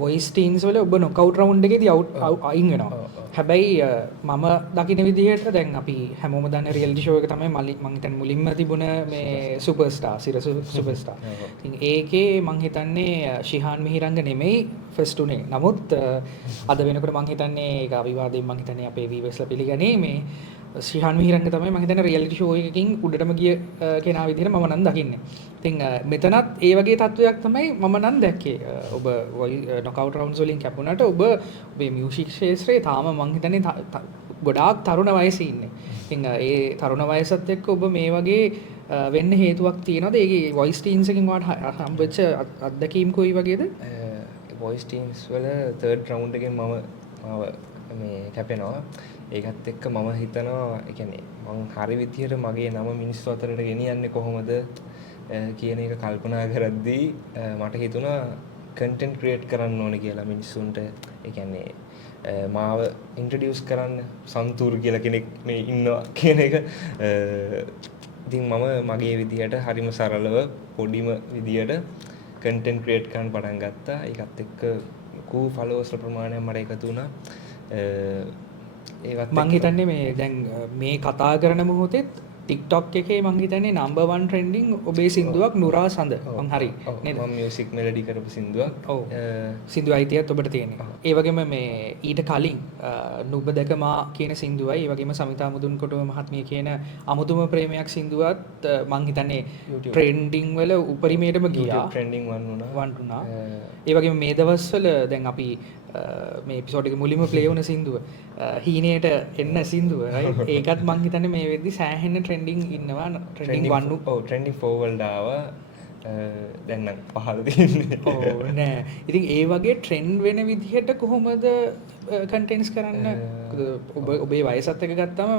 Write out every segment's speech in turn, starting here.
Voice teens වල ඔබ knockout round එකේදී අයින් වෙනවා. හැබැයි මම දකින විදිහට දැන් අපි හැමෝම දන්න රියැලිටි ෂෝ එක තමයි මම හිතන්නේ මුලින්ම තිබුණ මේ සුපර්ස්ටාර් සිරසු සුපර්ස්ටාර්. ඉතින් ඒකේ මම හිතන්නේ ශිහාන් මිහිරංග නෙමෙයි ෆස්ට් උනේ. නමුත් අද වෙනකොට මම හිතන්නේ ඒක අවිවාදයෙන් මම හිතන්නේ අපේ වීවර්ස්ලා පිළිගන්නේ මේ ශිහාන් මිහිරංග තමයි මම හිතන්නේ රියැලිටි ෂෝ එකකින් උඩටම ගිය කෙනා විදිහට මම නම් දකින්නේ. ඉතින් මෙතනත් ඒ වගේ තත්වයක් තමයි මම නම් දැක්කේ. ඔබ නොකවුට් රවුන්ඩ්ස් වලින් කැපුණාට ඔබේ මියුසික් ක්ෂේත්‍රයේ තාම මම හිතන්නේ ගොඩාක් තරුණ වයසේ ඉන්නේ. ඉතින් ඒ තරුණ වයසත් එක්ක ඔබ මේ වගේ වෙන්න හේතුවක් තියෙනවද? ඒකේ වොයිස් ටීන්ස් එකකින් වාට හම්බෙච්ච අත්දැකීම් කොයි වගේද? වොයිස් ටීන්ස් වල තර්ඩ් රවුන්ඩ් එකෙන් මම මේ කැපෙනවා. ඒකත් එක්ක මම හිතනවා ඒ කියන්නේ මං හරි විදියට මගේ නම මිනිස්සු අතරට ගෙනියන්නේ කොහොමද කියන එක කල්පනා කරද්දී මට හිතුණා කන්ටෙන්ට් ක්‍රියේට් කරන්න ඕනේ කියලා මිනිස්සුන්ට. ඒ කියන්නේ මාව ඉන්ට්‍රොඩියුස් කරන්න සන්තුරු කියලා කෙනෙක් මේ ඉන්නවා කියන එක. ඉතින් මම මගේ විදියට හරිම සරලව පොඩිම විදියට කන්ටෙන්ට් ක්‍රියේට් කරන්න පටන් ගත්තා. ඒකත් එක්ක ලොකු ෆලෝවර්ස් ප්‍රමාණයක් මට එකතු වුණා. මං හිතන්නේ මේ දැන් මේ කතා කරන මොහොතේ TikTok එකේ මං හිතන්නේ number 1 trending ඔබේ සින්දුවක් නුරා සඳ. මං හරි නේද? මම මියුසික් මෙලඩි කරපු සින්දුවක්. ඔව්. සින්දුව අයිතියත් ඔබට තියෙනවා. ඒ වගේම මේ ඊට කලින් නුඹ දැකමා කියන සින්දුවයි ඒ වගේම සමිතා මුදුන්කොටුව මහත්මිය කියන අමුතුම ප්‍රේමයක් සින්දුවත් මං හිතන්නේ trending වල උපරිමයටම ගියා. trending 1 වුණා. ඒ වගේම මේ දවස්වල දැන් අපි මේ එපිසෝඩ් එක මුලින්ම ප්ලේ වුණ සින්දුව හීනේට එන්න සින්දුව ඒකත් මං හිතන්නේ මේ වෙද්දි සෑහෙන ට්‍රෙන්ඩින් ඉන්නවා. ට්‍රෙන්ඩින් 1 ඔව් ට්‍රෙන්ඩින් 4 වලට ආවා. දැන් නම් පහළ තියෙන්නේ. ඔව් නෑ. ඉතින් ඒ වගේ ට්‍රෙන්ඩ් වෙන විදිහට කොහොමද කන්ටෙන්ට්ස් කරන්න? ඔබේ වයසත් එක ගත්තම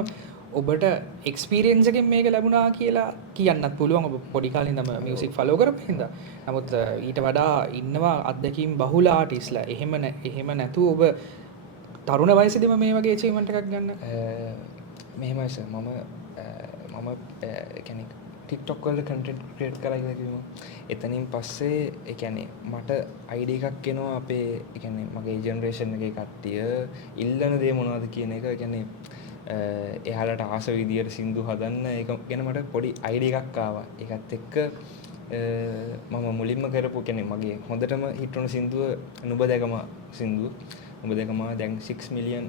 ඔබට එක්ස්පීරියන්ස් එකෙන් මේක ලැබුණා කියලා කියන්නත් පුළුවන්. ඔබ පොඩි කාලේ ඉඳන්ම මියුසික් ෆලෝ කරපු හින්දා. නමුත් ඊට වඩා ඉන්නවා අත්දැකීම් බහුල ආටිස්ලා. එහෙම නැතුව ඔබ තරුණ වයසේදීම මේ වගේ අචීව්මන්ට් එකක් ගන්න. මෙහෙමයි සර් මම කියන්නේ TikTok වල කන්ටෙන්ට් ක්‍රියේට් කරා කියලා කිව්වම එතනින් පස්සේ ඒ කියන්නේ මට අයිඩියා එකක් එනවා අපේ ඒ කියන්නේ මගේ ජෙනරේෂන් එකේ කට්ටිය ඉල්ලන දේ මොනවද කියන එක. ඒ කියන්නේ එයාලට ආස විදියට සින්දු හදන්න ඒක ගැන මට පොඩි අයිඩියා එකක් ආවා. ඒකත් එක්ක මම මුලින්ම කරපු කියන්නේ මගේ හොඳටම හිට් වුණ සින්දුව නුඹ දැකමා සින්දුව. නුඹ දැකමා දැන් 6 මිලියන්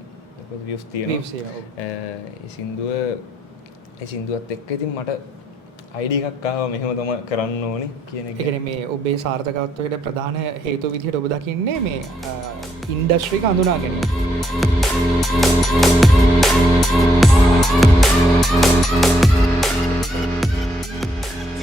views තියෙනවා. ඒ සින්දුවත් එක්ක ඉතින් මට අයිඩියා එකක් ආවා මෙහෙම තමයි කරන්න ඕනේ කියන එක. ඒ කියන්නේ මේ ඔබේ සාර්ථකත්වයට ප්‍රධාන හේතුව විදිහට ඔබ දකින්නේ මේ ඉන්ඩස්ට්‍රි එක අඳුනා ගැනීම.